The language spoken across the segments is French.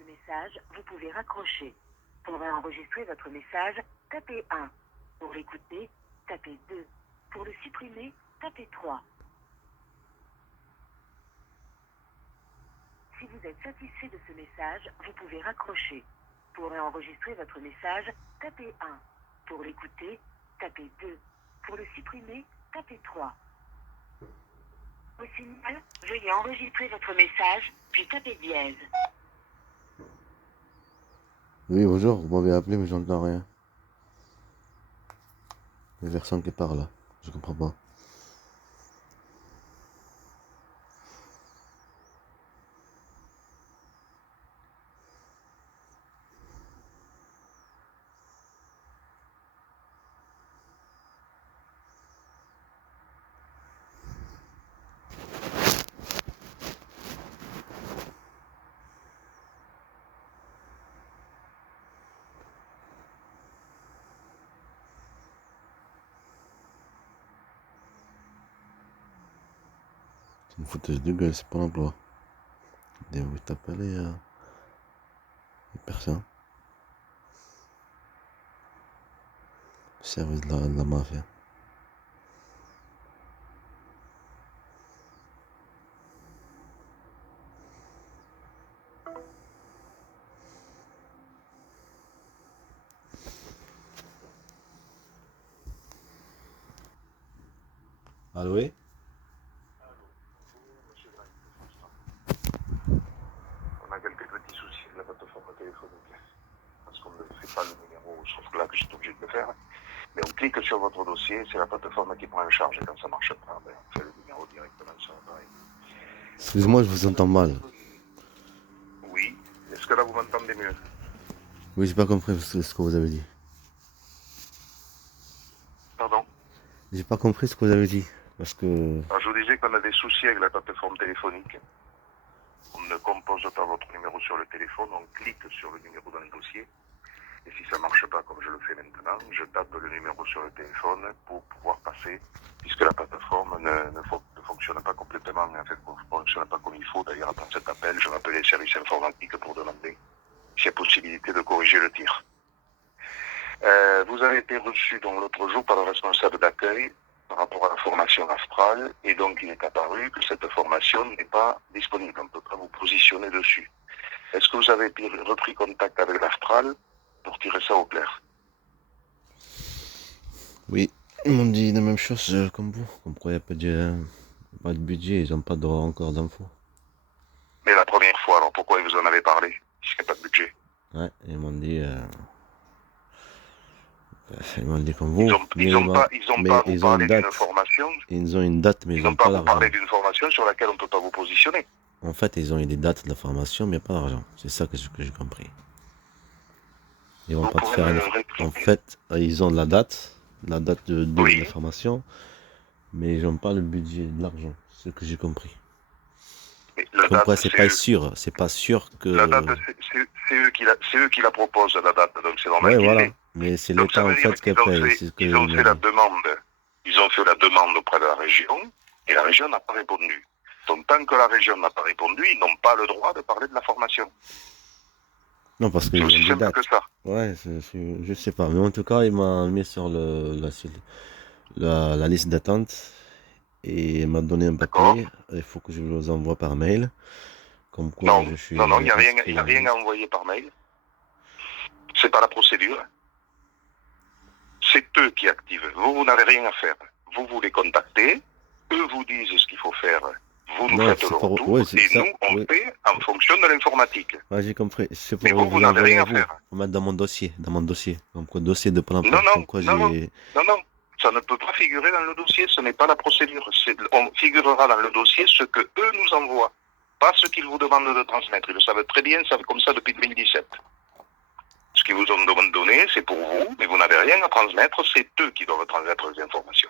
ce message, vous pouvez raccrocher. Pour enregistrer votre message, tapez 1. Pour l'écouter, tapez 2. Pour le supprimer, tapez 3. Si vous êtes satisfait de ce message, vous pouvez raccrocher. Pour enregistrer votre message, tapez 1. Pour l'écouter, tapez 2. Pour le supprimer, tapez 3. Au signal, veuillez enregistrer votre message, puis tapez dièse. Oui, bonjour, vous m'avez appelé mais j'entends rien. Il y a personne qui parle là, je comprends pas. C'est une fouteuse de gueule, c'est pas l'emploi. Vous t'appelez, il y a personne. Service de la mafia. Allô, oui? On a quelques petits soucis avec la plateforme téléphonique. Parce qu'on ne fait pas le numéro, sauf que là que je suis obligé de le faire. Mais on clique sur votre dossier, c'est la plateforme qui prend en charge. Et quand ça ne marche pas, on fait le numéro directement sur l'appareil. Excuse-moi, je vous entends mal. Oui. Est-ce que là vous m'entendez mieux? Oui, j'ai pas compris ce que vous avez dit. Pardon? J'ai pas compris ce que vous avez dit. Parce que... Alors, je vous disais qu'on a des soucis avec la plateforme téléphonique. On ne compose pas votre numéro sur le téléphone, on clique sur le numéro dans le dossier. Et si ça ne marche pas comme je le fais maintenant, je tape le numéro sur le téléphone pour pouvoir passer, puisque la plateforme ne fonctionne pas complètement, en fait, ne fonctionne pas comme il faut. D'ailleurs, après cet appel, je vais appeler les services informatiques pour demander s'il y a possibilité de corriger le tir. Vous avez été reçu donc l'autre jour par le responsable d'accueil par rapport à la formation astrale, et donc il est apparu que cette formation n'est pas disponible, on ne peut pas vous positionner dessus. Est-ce que vous avez repris contact avec l'astral pour tirer ça au clair? Oui, ils m'ont dit la même chose comme vous. Comme quoi il n'y a pas de budget, ils n'ont pas encore d'infos. Mais la première fois, alors pourquoi ils vous en avez parlé, puisqu'il n'y a pas de budget? Ouais, ils m'ont dit comme vous. Ils n'ont pas à vous parler d'une formation. Ils ont une date, mais ils ils n'ont n'ont pas pas à vous l'argent. parler d'une formation sur laquelle on ne peut pas vous positionner. En fait, ils ont eu des dates de la formation, mais il n'y a pas d'argent. C'est ça que j'ai compris. Ils vont Vous pas te pouvez faire me une... répéter? En fait, ils ont la date de Oui. la formation, mais ils n'ont pas le budget, de l'argent. C'est ce que j'ai compris. Mais la Comme date, quoi, c'est pas sûr que... La date, c'est eux qui la proposent, la date, donc c'est normal Ouais, qu'ils voilà. l'aient. Mais c'est Donc ça l'État, en veut dire fait, qui qu'ils ont paye. fait, ils ont fait la demande. Ils ont fait la demande auprès de la région et la région n'a pas répondu. Donc tant que la région n'a pas répondu, ils n'ont pas le droit de parler de la formation. Non, parce que C'est ils ont aussi des simple dates. que ça. Ouais, je sais pas. Mais en tout cas, il m'a mis sur la liste d'attente et il m'a donné un D'accord? papier. Il faut que je vous envoie par mail. Comme quoi, Non, je suis non, il n'y a rien, inscrit il y a dans la rien à liste. envoyer par mail. C'est pas la procédure. C'est eux qui activent. Vous n'avez rien à faire. Vous les contactez. Eux vous disent ce qu'il faut faire. Vous nous Non, faites le c'est pour... retour Ouais, c'est et ça. nous, on Oui. fait en fonction de l'informatique. Ouais, j'ai compris. C'est Mais pour vous vous n'avez envoyer rien à à vous. faire. Pour mettre dans mon dossier. Comme quoi, dossier de Pôle emploi. Non, non, Comme quoi, non, non, j'ai... non, ça ne peut pas figurer dans le dossier, ce n'est pas la procédure. On figurera dans le dossier ce que eux nous envoient, pas ce qu'ils vous demandent de transmettre. Ils le savent très bien, ils savent comme ça depuis 2017. Ce qu'ils vous ont donné, c'est pour vous, mais vous n'avez rien à transmettre, c'est eux qui doivent transmettre les informations.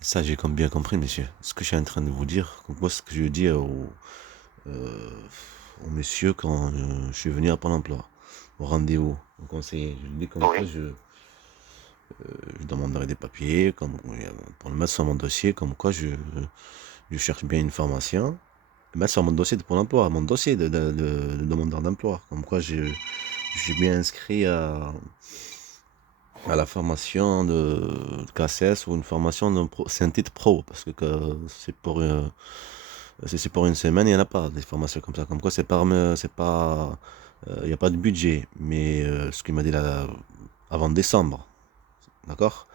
Ça, j'ai bien compris, monsieur. Ce que je suis en train de vous dire, comme quoi, ce que je dis au monsieur quand je suis venu à Pôle emploi, au rendez-vous, au conseiller. Je lui dis comme quoi Oui. je demanderai des papiers pour le mettre sur mon dossier, comme quoi je cherche bien une formation Ben, sur mon dossier de Pôle emploi, mon dossier de demandeur d'emploi. Comme quoi, je suis bien inscrit à la formation de KCS ou une formation c'est un titre pro parce que c'est pour si c'est pour une semaine, il n'y en a pas des formations comme ça. Comme quoi, c'est pas, il n'y a pas de budget. Mais ce qu'il m'a dit là, avant décembre, d'accord?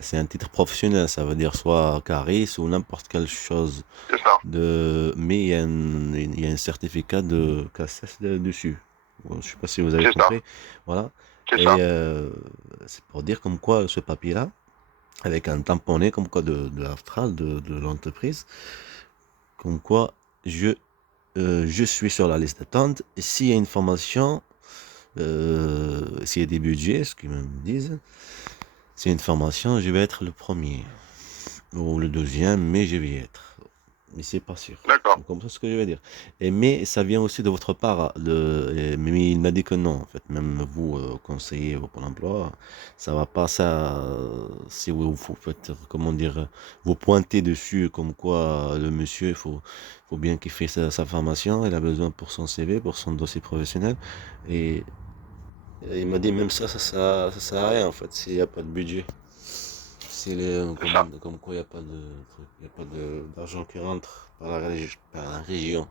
C'est un titre professionnel, ça veut dire soit Caris ou n'importe quelle chose C'est ça. mais il y a un certificat de KCS dessus. Bon, je sais pas si vous avez C'est ça. compris. Voilà. C'est Et ça. c'est pour dire comme quoi ce papier-là, avec un tamponné comme quoi de l'Astral, de l'entreprise, comme quoi je suis sur la liste d'attente. Et s'il y a une formation, s'il y a des budgets, ce qu'ils me disent, s'il y a une formation, je vais être le premier ou le deuxième, mais je vais être. Mais c'est pas sûr. D'accord. Vous comprenez ce que je veux dire? Mais ça vient aussi de votre part. Mais il m'a dit que non. En fait, même vous, conseiller au Pôle emploi, ça va pas. Si vous faites, comment dire, vous pointez dessus comme quoi le monsieur, faut bien qu'il fasse sa formation. Il a besoin pour son CV, pour son dossier professionnel. Et, et il m'a dit même ça sert à rien en fait s'il n'y a pas de budget. C'est ça. Comme quoi il n'y a pas y a pas d'argent qui rentre par la région.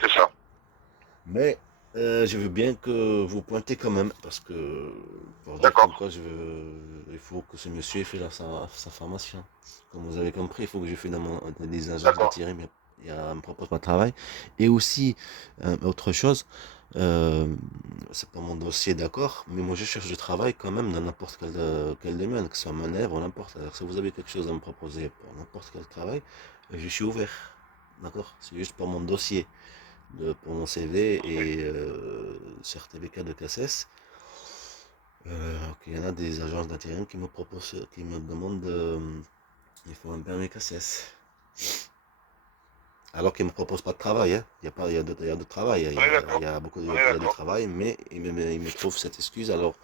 C'est ça. Mais je veux bien que vous pointez quand même, parce que pour dire comme D'accord. quoi il faut que ce monsieur fait sa formation. Comme vous avez compris, il faut que je fasse dans des agences D'accord. d'intérim, il me propose pas de travail. Et aussi, autre chose, euh, c'est pas mon dossier d'accord, mais moi je cherche du travail quand même dans n'importe quel domaine, que ce soit manœuvre ou n'importe. Alors si vous avez quelque chose à me proposer pour n'importe quel travail, je suis ouvert. D'accord? C'est juste pour mon dossier pour mon CV et certificat de CACES. Il y en a des agences d'intérim qui me proposent, qui me demandent, il faut un permis CACES. Alors qu'ils ne me proposent pas de travail, hein. Il y a pas, il y a de travail, On est d'accord. il y a beaucoup, On est il y a du d'accord. travail, mais ils me trouvent cette excuse. Alors,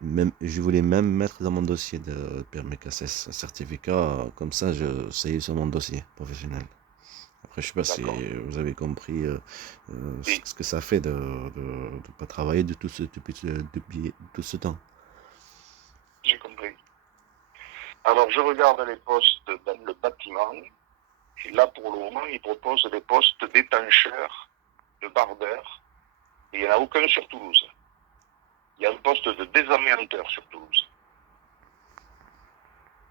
même, je voulais même mettre dans mon dossier de permis CACES un certificat, comme ça, c'est sur mon dossier professionnel. Après, je sais pas si D'accord. vous avez compris Oui, ce que ça fait de ne pas travailler depuis tout ce temps. j'ai compris. Alors, je regarde les postes dans le bâtiment. Et là, pour le moment, ils proposent des postes d'étancheurs, de bardeurs. Et il n'y en a aucun sur Toulouse. Il y a un poste de désamianteur sur Toulouse.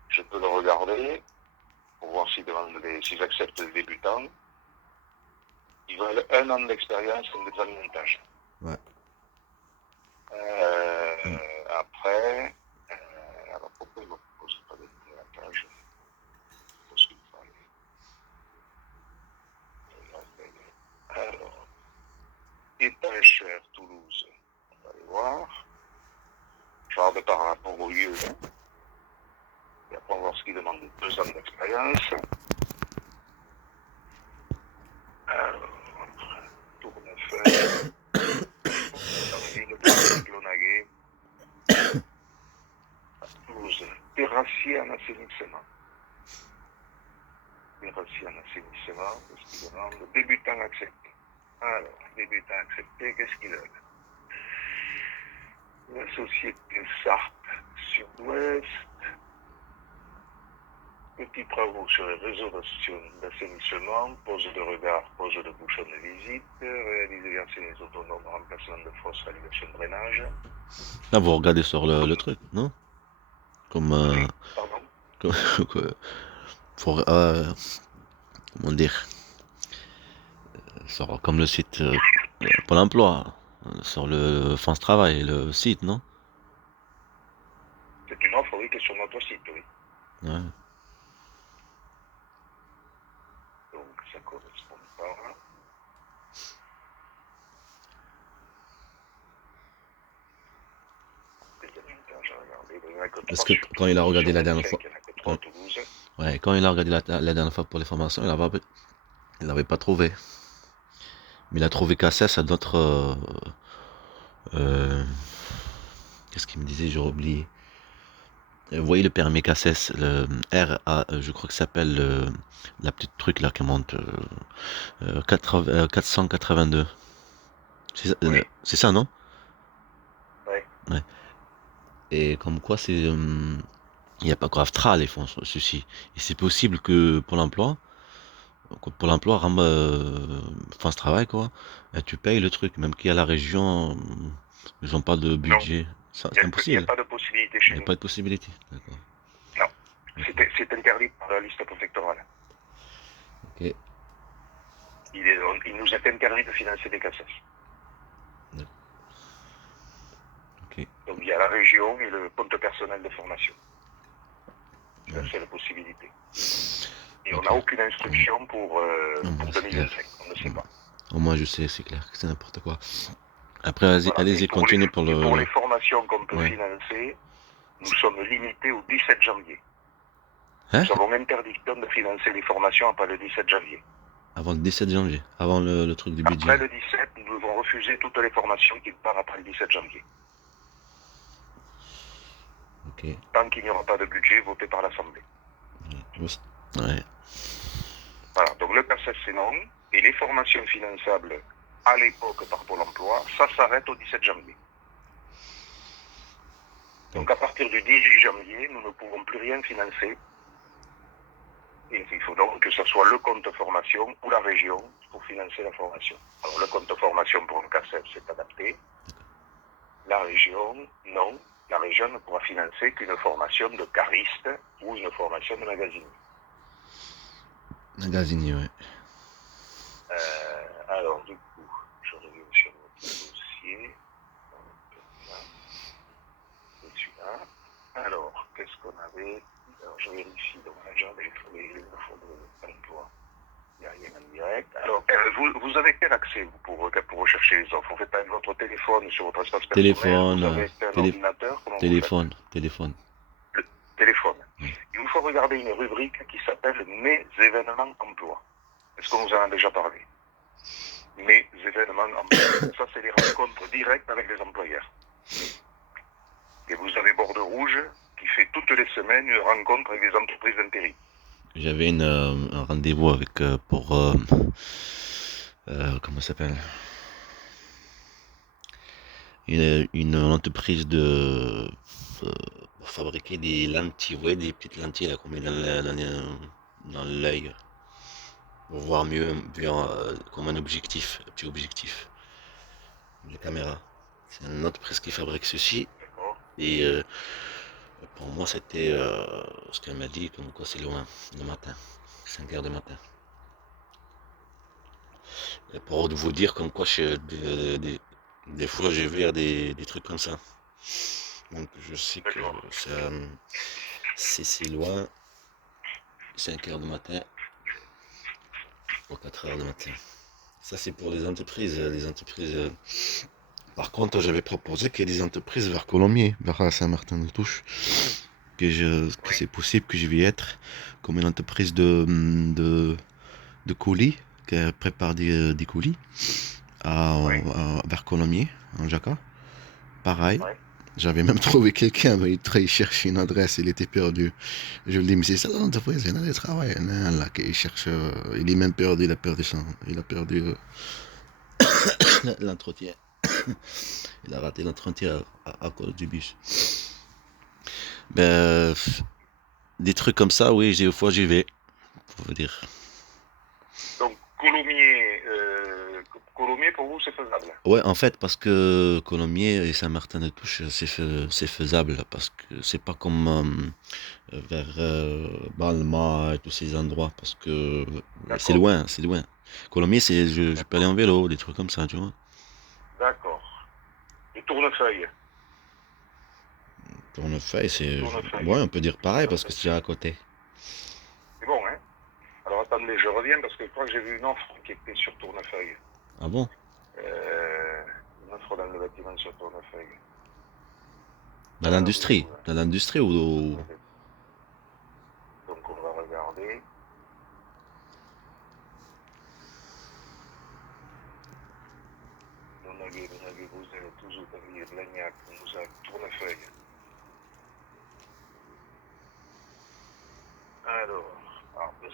Je peux le regarder pour voir s'ils acceptent les débutants. Ils veulent 1 an d'expérience en désamiantage. Ouais. Après, alors pourquoi ils ne me proposent pas de désamiantage? Parce qu'il fallait. Alors, étancheur Toulouse. On va aller voir. Je regarde par rapport au lieu. Et après, on va voir ce qu'ils demandent. 2 ans d'expérience. Alors, Tournefeuille. Clonaguet. Toulouse. Terrassier en assainissement. Terrassier en assainissement. Qu'est-ce qu'ils demandent? Débutant accepté. Alors, débutant accepté, qu'est-ce qu'ils veulent? La société Sarthe Sud-Ouest. Petits travaux sur les réseaux d'assainissement, pose de regard, pose de bouchon de visite, réaliser verser autonomes, remplacement de fosses, validation de drainage. Là, vous regardez sur le truc, non? Comme, Oui, pardon. comme, pour, comment dire, comme le site Pôle emploi, sur le France Travail, le site, non? C'est une offre, oui, qui est sur notre site, oui. Ouais. Donc, ça ne correspond pas. J'ai regardé, il n'y en a que 3 Parce que sur quand il a Toulouse. regardé Sur la dernière 25, fois, il n'y en a que 3 quand, à Toulouse. ouais, quand il a regardé la dernière fois pour les formations, il n'avait pas trouvé. Mais il a trouvé CACES à d'autres. Euh, Qu'est-ce qu'il me disait? J'ai oublié. Vous voyez le permis CACES, le RA, je crois que ça s'appelle la petite truc là qui monte 482. Oui, C'est ça, non? oui. Ouais. Et comme quoi, il n'y a pas grave tra, les fonds, ceci. Et c'est possible que Pôle emploi fasse travail, quoi. Et tu payes le truc, même qu'il y a la région, ils n'ont pas de Non, budget. il C'est n'y a impossible. pas de possibilité Il chez n'y a nous. pas de possibilité. D'accord. Non, Ok. c'est interdit par la liste préfectorale. Ok. Il nous est interdit de financer des CACES. Ok. Donc il y a la région et le compte personnel de formation. C'est la Ouais. seule possibilité. Et on Ok. n'a aucune instruction pour Au moins, c'est clair. 2025. On ne sait pas. Au moins, je sais, c'est clair que c'est n'importe quoi. Après, allez-y, Voilà. allez-y, continuez pour Et pour le. les formations qu'on peut Ouais. financer, nous sommes limités au 17 janvier. Hein? Nous avons interdiction de financer les formations après le 17 janvier. Avant le 17 janvier, avant le truc du budget. Après le 17, nous devons refuser toutes les formations qui partent après le 17 janvier. Ok. Tant qu'il n'y aura pas de budget voté par l'Assemblée. Ouais. Voilà. Donc le CACES, c'est non. Et les formations finançables à l'époque par Pôle emploi, ça s'arrête au 17 janvier. Donc à partir du 18 janvier, nous ne pouvons plus rien financer. Et il faut donc que ce soit le compte formation ou la région pour financer la formation. Alors le compte formation pour un CACES, c'est adapté. La région, non. La région ne pourra financer qu'une formation de cariste ou une formation de magasinier. Magasinier, ouais. Alors du coup, je reviens sur votre dossier. Là, c'est celui-là. Alors, qu'est-ce qu'on avait? Alors, je vérifie donc l'agent des infos de l'emploi. Il n'y a rien en direct. Alors, vous avez quel accès pour rechercher les offres? Vous faites avec votre téléphone sur votre espace personnel? Vous avez un ordinateur? Comment vous faites? Téléphone. Le téléphone. Oui. Il vous faut regarder une rubrique qui s'appelle Mes événements emploi. Est-ce qu'on vous en a déjà parlé? Mes événements emploi. Ça, c'est les rencontres directes avec les employeurs. Et vous avez Bordeaux Rouge qui fait toutes les semaines une rencontre avec des entreprises d'intérim. J'avais un rendez-vous avec pour comment ça s'appelle? Une entreprise pour fabriquer des lentilles, ouais, des petites lentilles là qu'on met dans l'œil pour voir mieux, comme un petit objectif de caméra. C'est une entreprise qui fabrique ceci D'accord. et pour moi c'était ce qu'elle m'a dit comme quoi c'est loin le matin, 5 heures du matin. Et pour vous dire comme quoi des fois je vais à des trucs comme ça. Donc je sais que c'est loin, 5 heures du matin ou 4 heures du matin. Ça c'est pour les entreprises. Par contre, j'avais proposé qu'il y ait des entreprises vers Colomiers, vers Saint-Martin-de-Touche, que c'est possible que je vais être comme une entreprise de colis, qui prépare des colis Oui. vers Colomiers, en Jacquard. Pareil. Oui. J'avais même trouvé quelqu'un, mais il cherchait une adresse, il était perdu. Je lui dis, mais c'est ça l'entreprise, il y en a des travail. Là, il cherche, il est même perdu, il a perdu l'entretien. Il a raté l'entretien à cause du bus. Ben, des trucs comme ça, oui, des fois j'y vais, pour vous dire. Donc Colomiers pour vous c'est faisable. Ouais, en fait, parce que Colomiers et Saint-Martin-de-Touche, c'est faisable, parce que c'est pas comme vers Balma et tous ces endroits, parce que c'est D'accord. loin, c'est loin. Colomiers, je peux aller en vélo, des trucs comme ça, tu vois. D'accord. Et Tournefeuille. Tournefeuille, Tournefeuille. ouais, on peut dire pareil, parce que c'est à côté. C'est bon, hein? Alors attendez, je reviens parce que je crois que j'ai vu une offre qui était sur Tournefeuille. Ah bon? Une offre dans le bâtiment sur Tournefeuille. Dans l'industrie? Dans l'industrie ou... Donc on va regarder. Vous avez toujours Blagnac, nous avons Tournefeuille.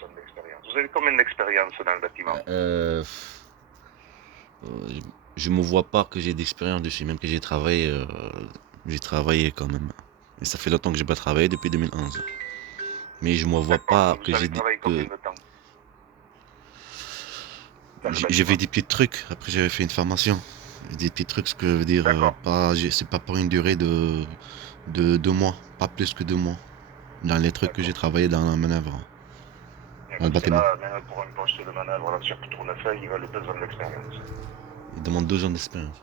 ans d'expérience. Vous avez combien d'expérience dans le bâtiment? Je me vois pas que j'ai d'expérience dessus, même que j'ai travaillé quand même. Et ça fait longtemps que j'ai pas travaillé, depuis 2011. Mais je me vois D'accord. pas Vous que avez travaillé combien de temps dans le j'ai bâtiment? fait des petits trucs. Après j'avais fait une formation. Des petits trucs, ce que veut dire D'accord. c'est pas pour une durée de 2 mois, pas plus que 2 mois. Dans les trucs que j'ai D'accord. travaillé dans la manœuvre, dans le Parce que bâtiment. là, même pour un poste de manœuvre là, sur tournefeuille, ils veulent 2 ans d'expérience. Ils demandent 2 ans d'expérience.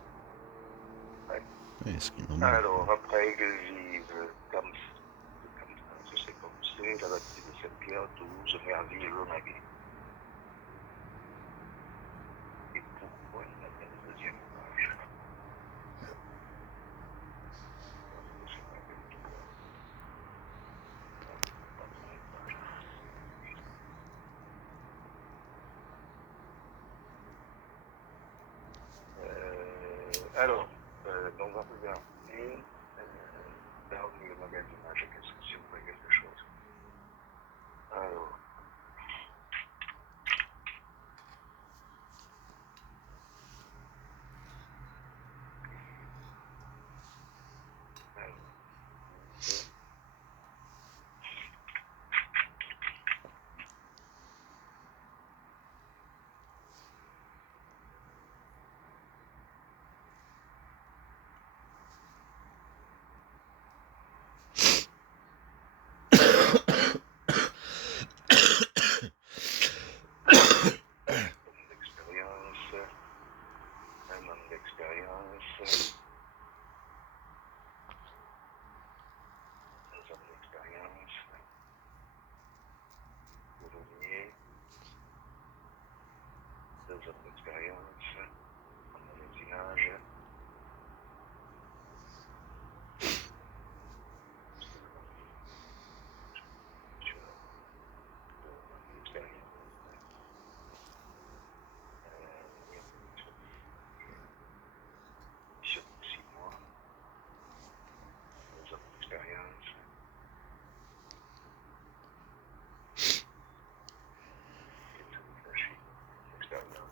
Ouais. Ouais, ce qui est normal. Alors, après Église, comme c'est comme c'est, la bâtisse de Saint-Pierre, Toulouse, Merville, Lonaguet. Et pourquoi il n'a pas de deuxième page? Je sais pas du tout. Pas de première page. Alors, donc on va regarder dans le magasinage, qu'est-ce que si on voit quelque chose. Alors, d'expérience, un an d'expérience, 2 ans d'expérience, boulonnier, 2 ans d'expérience, en magasinage, sur 2 ans d'expérience, sur 6 mois, 2 ans d'expérience, expérience.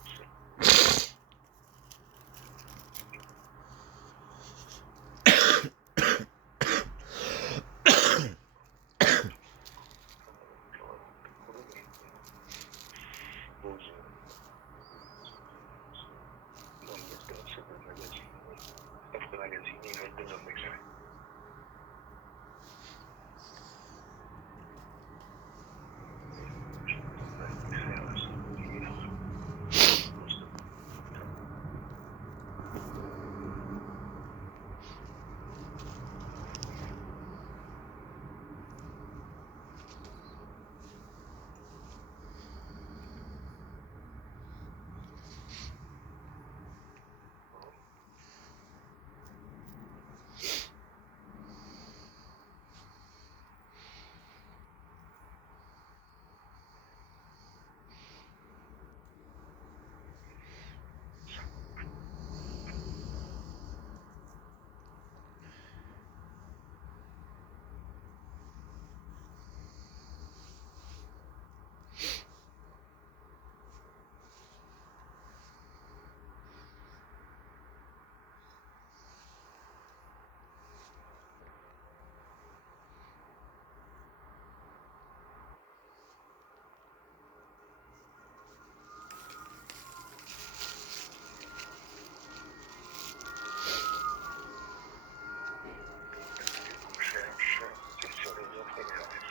C'est sur les offres MRS.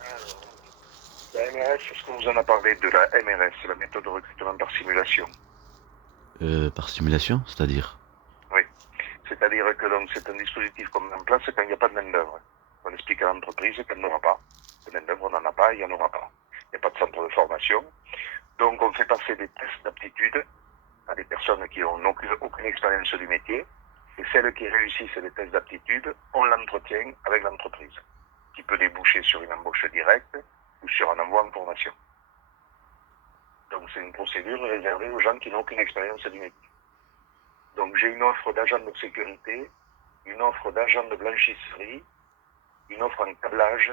Alors, la MRS, est-ce qu'on vous en a parlé de la MRS, la méthode de recrutement par simulation? Par simulation, c'est-à-dire? Oui. C'est-à-dire que donc c'est un dispositif qu'on met en place quand il n'y a pas de main-d'œuvre. On explique à l'entreprise qu'elle n'aura pas. De main-d'œuvre, on n'en a pas, il n'y en aura pas. Il n'y a pas de centre de formation. Donc on fait passer des tests d'aptitude à des personnes qui n'ont aucune expérience du métier. Et celles qui réussissent les tests d'aptitude, on l'entretient avec l'entreprise, qui peut déboucher sur une embauche directe ou sur un envoi en formation. Donc c'est une procédure réservée aux gens qui n'ont aucune expérience du métier. Donc j'ai une offre d'agent de sécurité une offre d'agent de blanchisserie, une offre en câblage,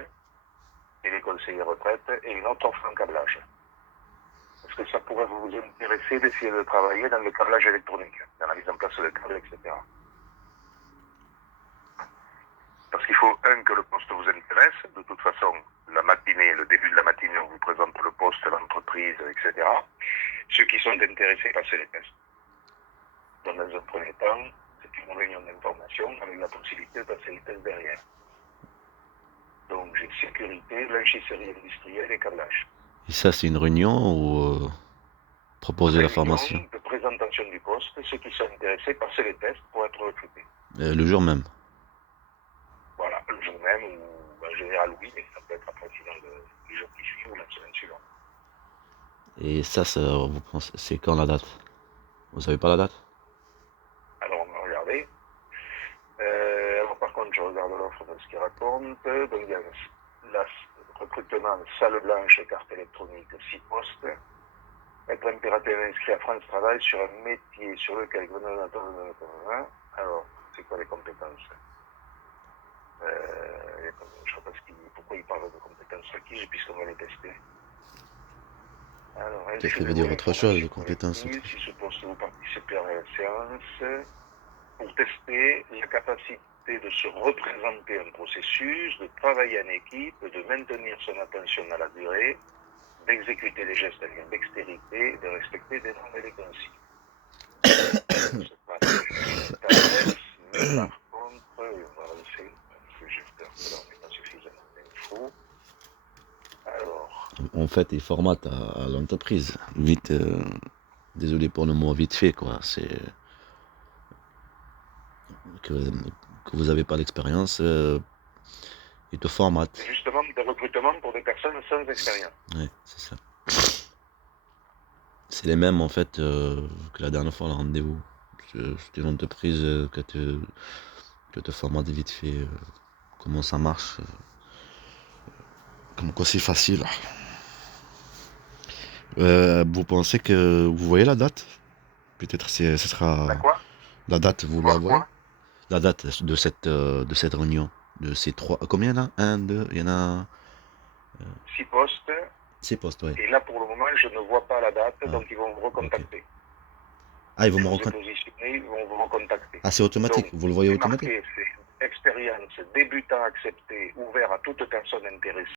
et les conseillers retraite, et une autre offre en câblage. Est-ce que ça pourrait vous intéresser d'essayer de travailler dans le câblage électronique, dans la mise en place de câbles, etc. Parce qu'il faut, que le poste vous intéresse. De toute façon, la matinée, le début de la matinée, on vous présente le poste, l'entreprise, etc. Ceux qui sont intéressés, passez les tests. Donc, dans un premier temps, c'est une réunion d'information avec la possibilité de passer les tests derrière. Donc, j'ai sécurité, blanchisserie industrielle et câblage. Et ça, c'est une réunion ou proposer la formation Réunion de présentation du poste. Ceux qui sont intéressés, passez les tests pour être recrutés. le jour même? Voilà, le jour même, ou en général, oui, mais ça peut être après, sinon le jour qui suit ou la semaine suivante. Et ça, vous pensez, c'est quand la date? Vous savez pas la date? Alors, on va regarder. Alors, par contre, je regarde l'offre de ce qu'il raconte. Donc, il y a le recrutement salle blanche, carte électronique, 6 postes. Être impératif inscrit à France Travail sur un métier sur lequel... Alors, c'est quoi les compétences? Je sais pas pourquoi il parle de compétences requises puisqu'on va les tester. Alors, Peut-être qu'il veut dire autre chose, de compétences. Si ce poste vous participez à la séance, pour tester la capacité de se représenter un processus, de travailler en équipe, de maintenir son attention à la durée, d'exécuter les gestes avec dextérité, de respecter des normes et des consignes. C'est pas très mais par contre, on va avancer, parce que j'ai peur que là on n'est pas suffisamment d'infos. Alors, En fait, ils formatent à l'entreprise. Vite, désolé pour le mot vite fait, quoi. C'est que vous n'avez pas l'expérience, ils te formatent. c'est justement des recrutements pour des personnes sans expérience. Ouais, c'est ça. C'est les mêmes en fait que la dernière fois, le rendez-vous. C'était une entreprise que te formate vite fait comment ça marche. Comme quoi c'est facile. Vous pensez que vous voyez la date? Peut-être ce sera La quoi? la date, vous la Voir voyez? quoi? La date de cette réunion, de ces trois. Combien il y en a? Un, deux, il y en a 6 postes. 6 postes, ouais. Et là, pour le moment, je ne vois pas la date, Ah, donc ils vont vous recontacter. Ah, ils vont Je me vous ai recontacter. positionné, ils vont vous recontacter. Ah, c'est automatique, Donc, vous le voyez c'est automatique? marqué, c'est expérience, débutant accepté, ouvert à toute personne intéressée.